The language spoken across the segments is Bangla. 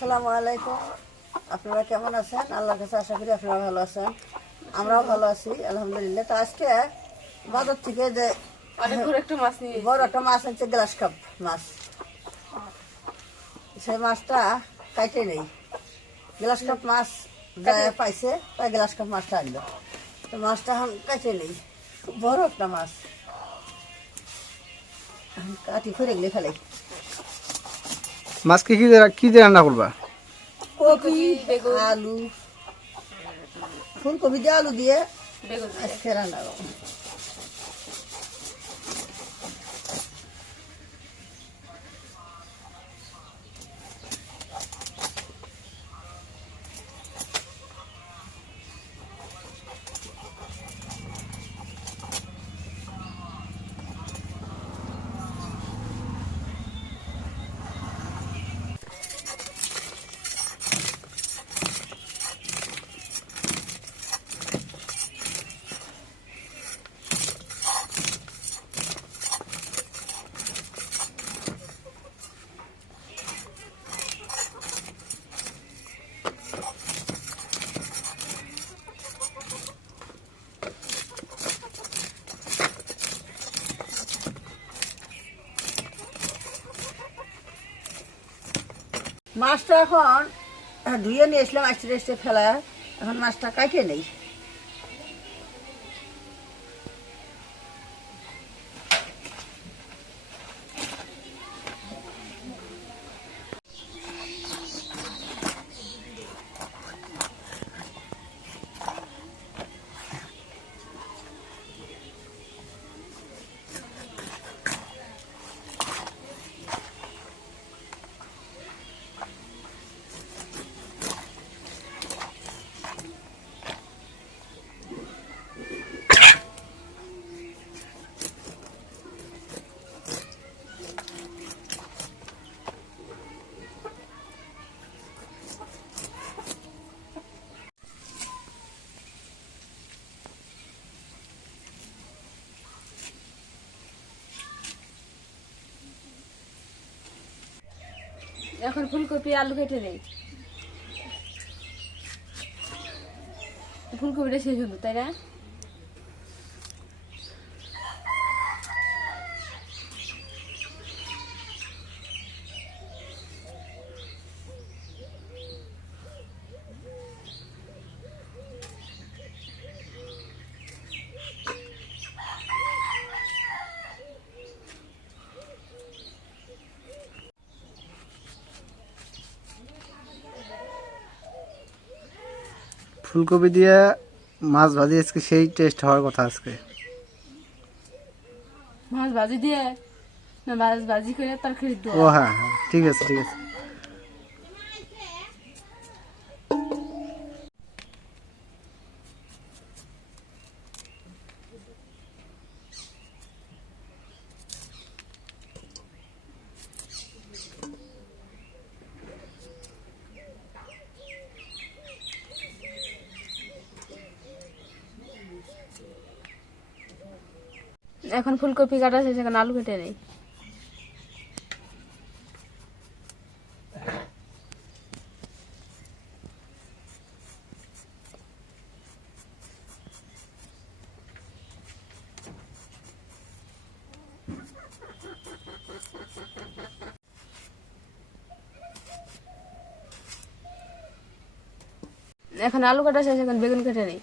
আসসালামু আলাইকুম। আপনারা কেমন আছেন? আল্লাহর কাছে আশা করি আপনারা ভালো আছেন। আমরাও ভালো আছি আলহামদুলিল্লাহ। তো আজকে বাজার থেকে যে বড় একটা মাছ নিয়ে বড় একটা মাছ আছে গ্লাস কাপ মাছ। সেই মাছটা কাইটে নেই। গ্লাস কাপ মাছ যা পাইছে তাই গ্লাস কাপ মাছটা আনলো। তো মাছটা এখন কাইটে নেই। বড় একটা মাছ। কাটি করে গেলে ফেলে। মাছকে কি দিয়ে কি দিয়ে রান্না করবা কপি বেগুন। আলু ফুলকপি দিয়ে আলু দিয়ে বেগুন দিয়ে। আজকে রান্না করব মাছটা এখন ধুয়ে নিয়ে এসলাম আস্তে আস্তে ফেলা এখন মাছটা কাটে নেই। এখন ফুলকপি আলু কেটে নেই। ফুলকপিটা শেষ হলো তাই না? ফুলকপি দিয়ে মাছ ভাজি আজকে সেই টেস্ট হওয়ার কথা আজকে। মাছ ভাজি দিয়ে মাছ ভাজি করে তরকারি ও হ্যাঁ হ্যাঁ ঠিক আছে ঠিক আছে। এখন ফুলকপি কাটা শেষ এখন আলু কেটে নেই। এখন আলু কাটা শেষ এখন বেগুন কেটে নেই।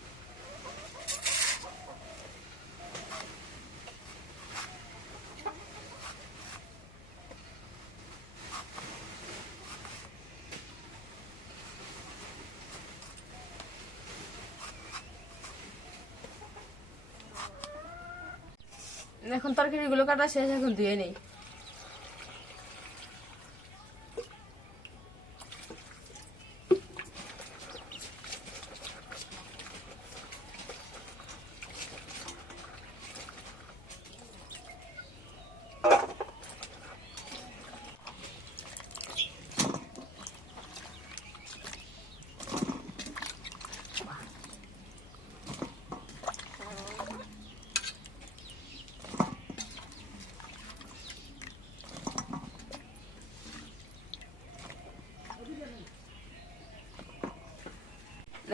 এখন তরকারিগুলো কাটা শেষ এখন ধুয়ে নেই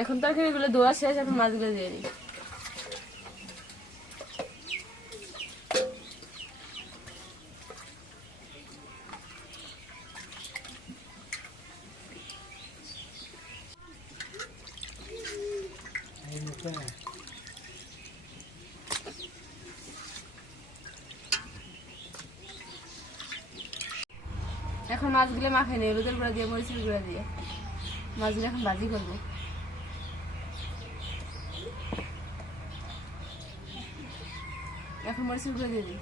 এখন তরকারি গুলো ধোয়া শেষ, এখন মাছগুলো দিয়ে দিই। এখন মাছগুলো মাখাই নেই, হলুদের গুঁড়া দিয়ে, মরিচের গুঁড়া দিয়ে। মাছগুলো এখন ভাজি করব। এখন মরিচের গুঁড়ো দিয়ে দিই।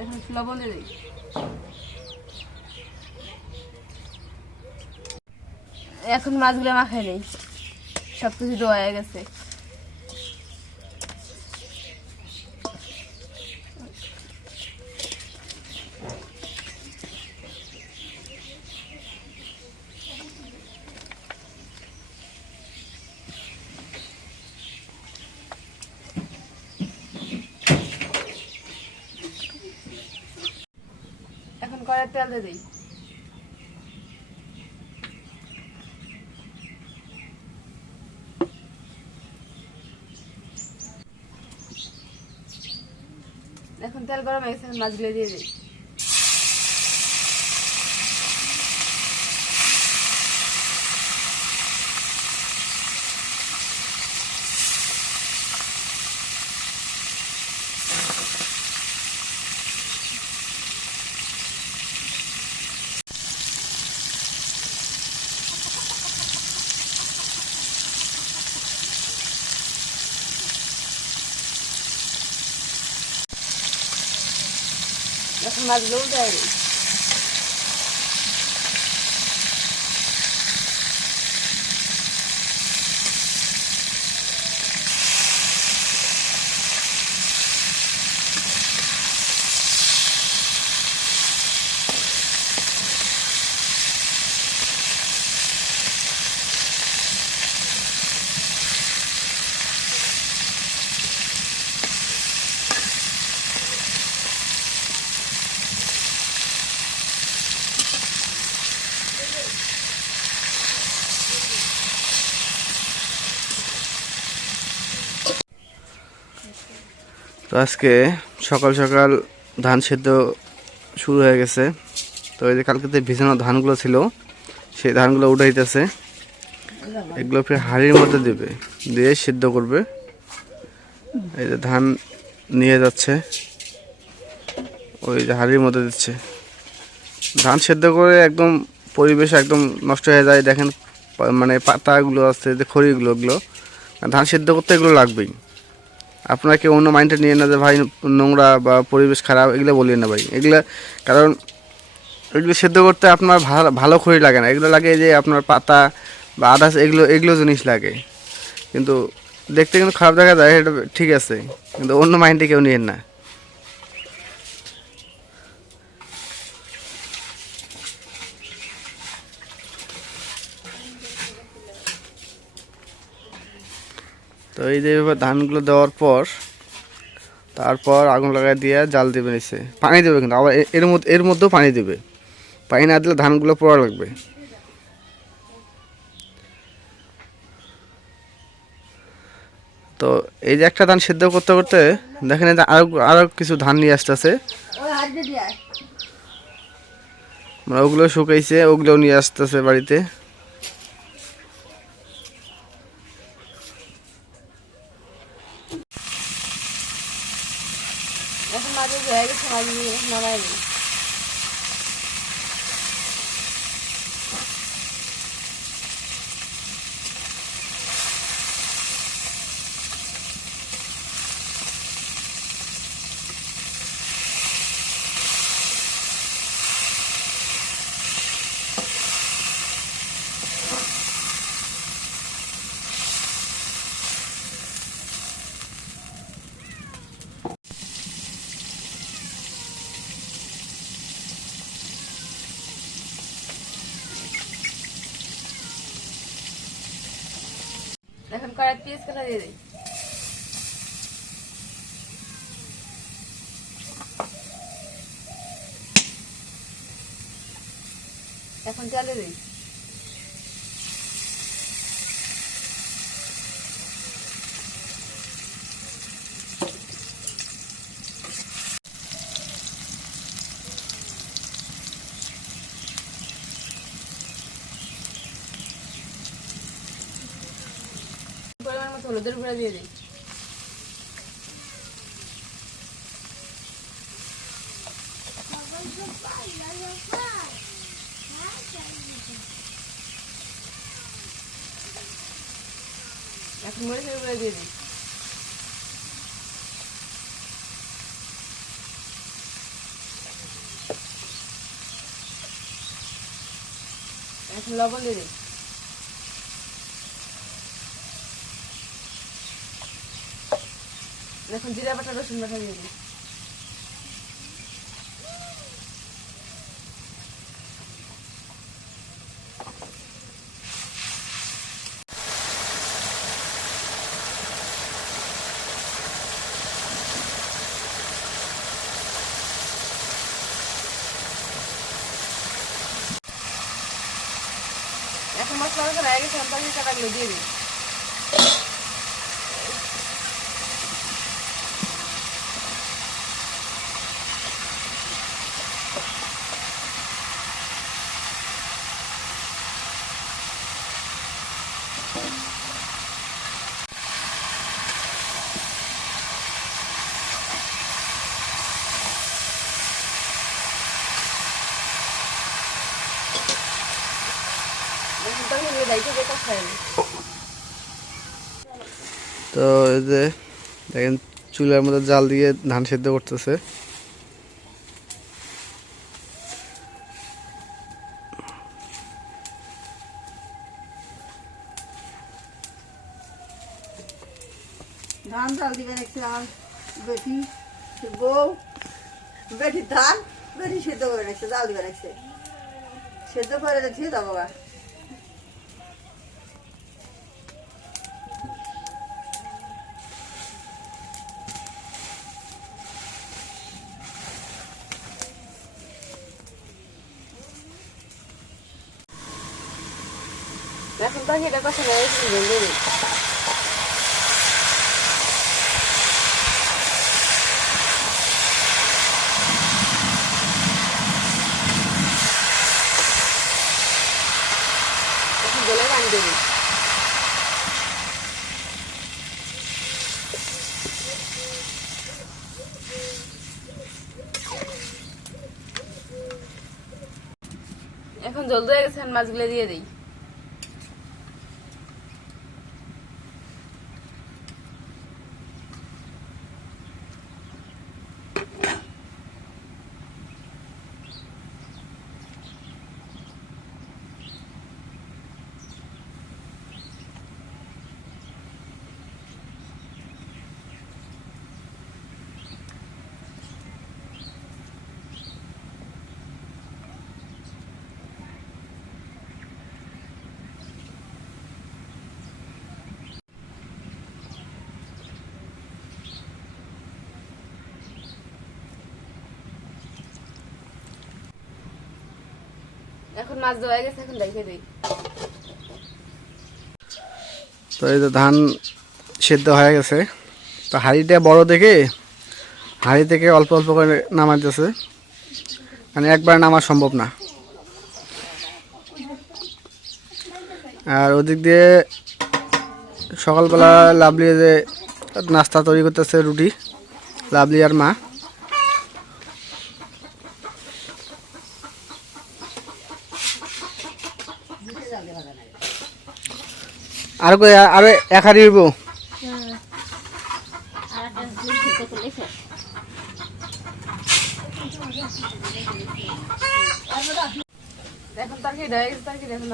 এখন লবণ দিয়ে দিই। এখন মাছগুলো মাখাই নেই। সব কিছু ধোয়া হয়ে গেছে এখন কড়াই তেল দিয়ে দিই। এখন তেল গরম হয়ে গেছে মাছগুলো দিয়ে দিই। এখন মাছগুলো উল্টে আজকে সকাল সকাল ধান সেদ্ধ শুরু হয়ে গেছে। তো এই যে কালকেতে ভিজানো ধানগুলো ছিল, সেই ধানগুলো উঠাইতেছে। এগুলো ফির হাঁড়ির মধ্যে দেবে, দিয়ে সিদ্ধ করবে। এই যে ধান নিয়ে যাচ্ছে, ওই যে হাঁড়ির মধ্যে দিচ্ছে। ধান সেদ্ধ করে একদম পরিবেশ একদম নষ্ট হয়ে যায়। দেখেন মানে পাতাগুলো আছে, যে খড়িগুলো, ওগুলো। ধান সেদ্ধ করতে এগুলো লাগবেই। আপনারা কেউ অন্য মাইন্ডে নিয়ে না যে ভাই নোংরা বা পরিবেশ খারাপ, এগুলো বলিয়ে না ভাই। এগুলো কারণ এগুলো সেদ্ধ করতে আপনার ভালো ভালো খড়ি লাগে না। এগুলো লাগে যে আপনার পাতা বা আদাস, এগুলো এগুলো জিনিস লাগে। কিন্তু দেখতে কিন্তু খারাপ দেখা যায় এটা ঠিক আছে। কিন্তু অন্য মাইন্ডে কেউ নিয়েন না। তো এই যে ধানগুলো দেওয়ার পর তারপর আগুন লাগাই দিয়ে জাল দেবে নিচে। পানি দেবে কিন্তু আবার এর মধ্যে এর মধ্যেও পানি দেবে। পানি না দিলে ধানগুলো পোড়া লাগবে। তো এই যে একটা ধান সিদ্ধ করতে করতে দেখেন আরও আরও কিছু ধান নিয়ে আসতেছে। মানে ওগুলো শুকাইছে ওগুলো নিয়ে আসতেছে বাড়িতে এখন মাছ হয়ে গেছে মাছ নিয়ে নামাই দিই এখন কড়াই পেঁয়াজ কাটা দিয়ে দিই এখন চালে দিই পরিমাণ মতো হলুদের গুঁড়া দিয়ে দিই। এখন এখন লবণ দিয়ে দিই। এখন জিরা বাটা রসুন বাটা দিয়ে দিই এখন মশলা হয়ে গেছে আমি দিয়ে দিই তো এই যে দেখেন চুলার মধ্যে জাল দিয়ে ধান সেদ্ধ করতেছে। ধান চাল দিবে রাখছে আমার বেটি বউ, বেটি ধান, বেটি সেদ্ধ করে রাখছে, জাল দিবে রাখছে। সেদ্ধ করে রাখছে তা বাবা এখন দিয়ে দিই এখন জলের পানি দিয়ে এখন জল দিয়ে গেছে মাছগুলো দিয়ে দিই। এখন মাছ হয়ে গেছে, এখন রেখে দিই। তো এই যে ধান সেদ্ধ হয়ে গেছে। তো হাঁড়িটা বড় দেখে হাঁড়ি থেকে অল্প অল্প করে নামাইতেছে। মানে একবার নামা সম্ভব না। আর ওদিক দিয়ে সকালবেলা লাভলি যে নাস্তা তৈরি করতেছে রুটি লাভলি আর মা। আর আরও এক হাড়ি হইব? এখন তরকারি হয়ে গেছে তরকারি এখন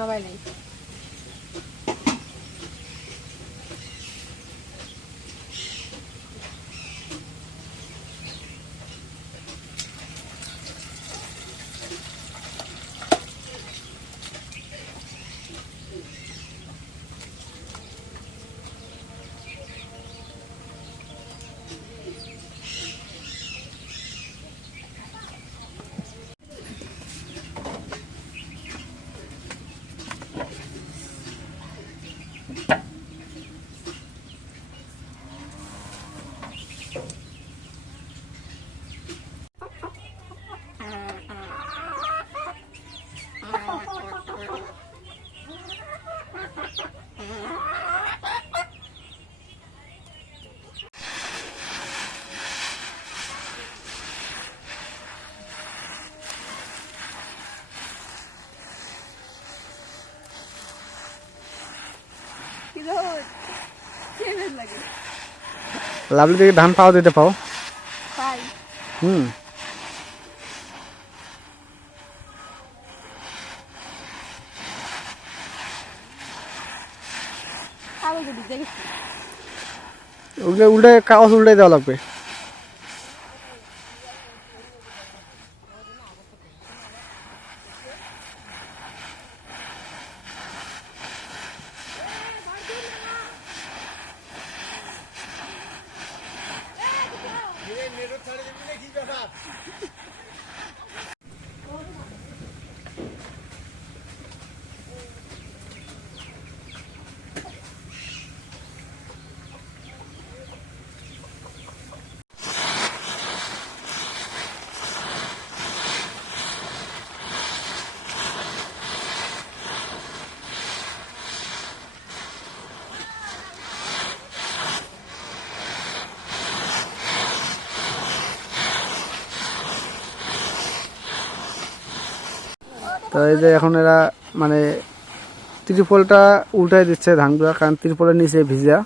লাভলি থেকে ধান পাও দিতে পাও? হুম। উল্টে কাগজ উল্টে দেওয়া লাগবে। তো এই যে এখন এরা মানে ত্রিপলটা উল্টাই দিচ্ছে ধানগুলা কারণ ত্রিপলের নিচে ভিজা।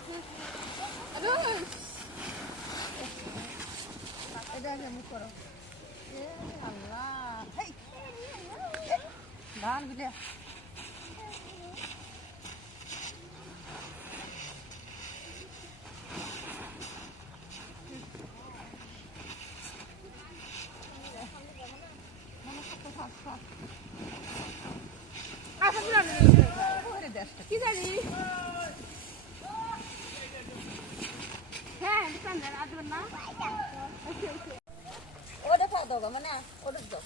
ওটা খাওয়া দাও মানে ওটা দাও।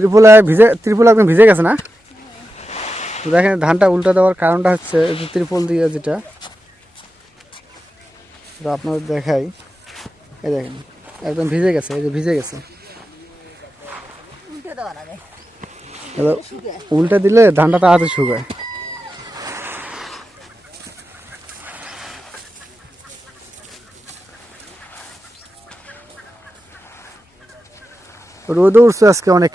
ত্রিপলা ভিজে ত্রিপল একদম ভিজে গেছে না? তো দেখেন ধানটা উল্টা দেওয়ার কারণটা হচ্ছে ত্রিপল দিয়ে যেটা তো আপনাদের দেখাই। এই দেখেন একদম ভিজে গেছে এই যে ভিজে গেছে। এবার উল্টা দিলে ধানটা তাড়াতাড়ি শুকায়। রোদও উঠছে আজকে অনেক।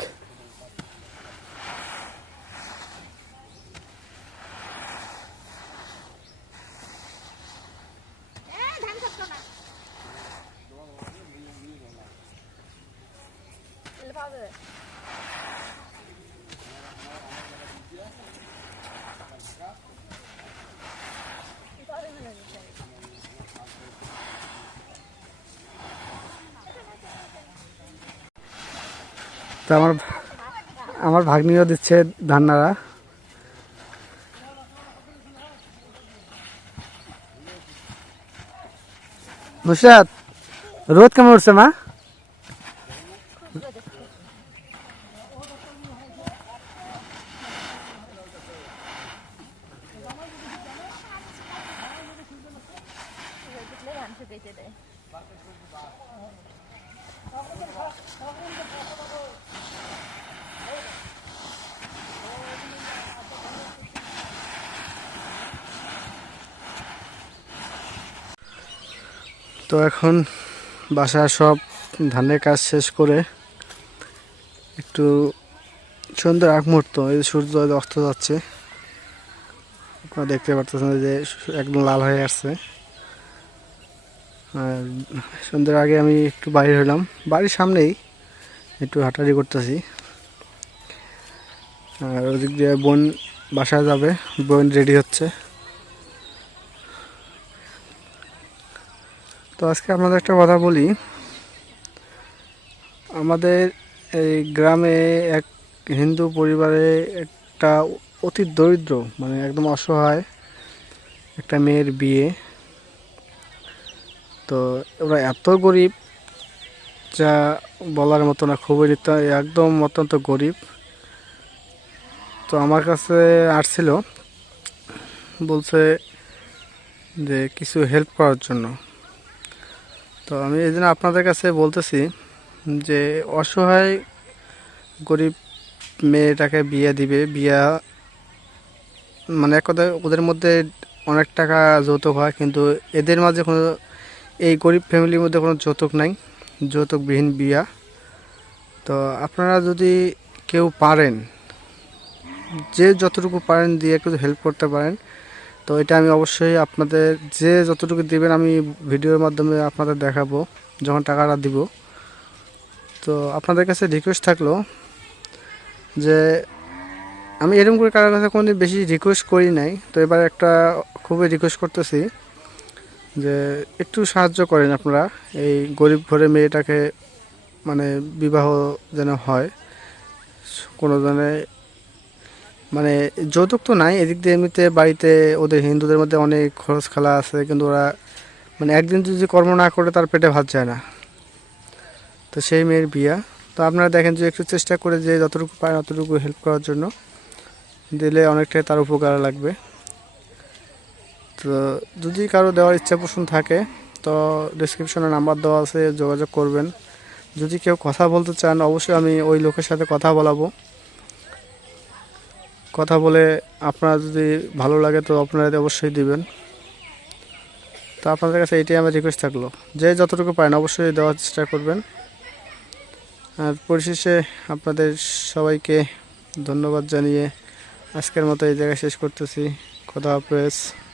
তো আমার আমার ভাগ্নিও দিচ্ছে ধান্নারা। নুসরাত রোদ কেমন উঠছে মা? তো এখন বাসার সব ধানের কাজ শেষ করে একটু সুন্দর এক মুহূর্ত, এই যে সূর্য অস্ত যাচ্ছে, আপনারা দেখতে পারতেছেন যে একদম লাল হয়ে আসছে। আর সন্ধ্যের আগে আমি একটু বাইরে হলাম, বাড়ির সামনেই একটু হাঁটাহাঁটি করতেছি। আর ওদিক দিয়ে বোন বাসায় যাবে, বোন রেডি হচ্ছে। আজকে আপনাদের একটা কথা বলি। আমাদের এই গ্রামে এক হিন্দু পরিবারে একটা অতি দরিদ্র মানে একদম অসহায় একটা মেয়ের বিয়ে। তো ওরা এত গরিব, যা বলার মতো না, খুবই একদম অত্যন্ত গরিব। তো আমার কাছে আসছিল, বলছে যে কিছু হেল্প করার জন্য। তো আমি এই জন্য আপনাদের কাছে বলতেছি যে অসহায় গরিব মেয়েটাকে বিয়ে দিবে, বিয়া মানে এক কথায় ওদের মধ্যে অনেক টাকা যৌতুক হয়, কিন্তু এদের মাঝে কোনো, এই গরিব ফ্যামিলির মধ্যে কোনো যৌতুক নাই, যৌতুকবিহীন বিয়া। তো আপনারা যদি কেউ পারেন, যে যতটুকু পারেন দিয়ে একটু হেল্প করতে পারেন। তো এটা আমি অবশ্যই আপনাদের যে যতটুকু দিবেন আমি ভিডিওর মাধ্যমে আপনাদের দেখাবো, যখন টাকাটা দিব। তো আপনাদের কাছে রিকোয়েস্ট থাকল যে আমি এরকম করে কারোর কাছে কোনোদিন বেশি রিকোয়েস্ট করি নাই, তো এবার একটা খুবই রিকোয়েস্ট করতেছি যে একটু সাহায্য করেন আপনারা, এই গরিব ঘরে মেয়েটাকে মানে বিবাহ যেন হয়, কোনো জনে মানে যৌতুক তো নাই, এদিক দিয়ে এমনিতে বাড়িতে ওদের হিন্দুদের মধ্যে অনেক খরচ খেলা আছে, কিন্তু ওরা মানে একদিন যদি কর্ম না করে তার পেটে ভাত যায় না। তো সেই মেয়ের বিয়া। তো আপনারা দেখেন যে একটু চেষ্টা করে যে যতটুকু পারেন ততটুকু হেল্প করার জন্য। দিলে অনেকটাই তার উপকার লাগবে। তো যদি কারও দেওয়ার ইচ্ছা পোষণ থাকে, তো ডিসক্রিপশনে নাম্বার দেওয়া আছে, যোগাযোগ করবেন। যদি কেউ কথা বলতে চান, অবশ্যই আমি ওই লোকের সাথে কথা বলাবো। কথা বলে আপনারা যদি ভালো লাগে তো আপনারা অবশ্যই দিবেন। তো আপনাদের কাছে এইটাই আমার রিকোয়েস্ট থাকল। যে যতটুকু পারেন অবশ্যই দেওয়ার চেষ্টা করবেন। আর পরিশেষে আপনাদের সবাইকে ধন্যবাদ জানিয়ে আজকের মতো এই জায়গায় শেষ করতেছি। কথা হাফেজ।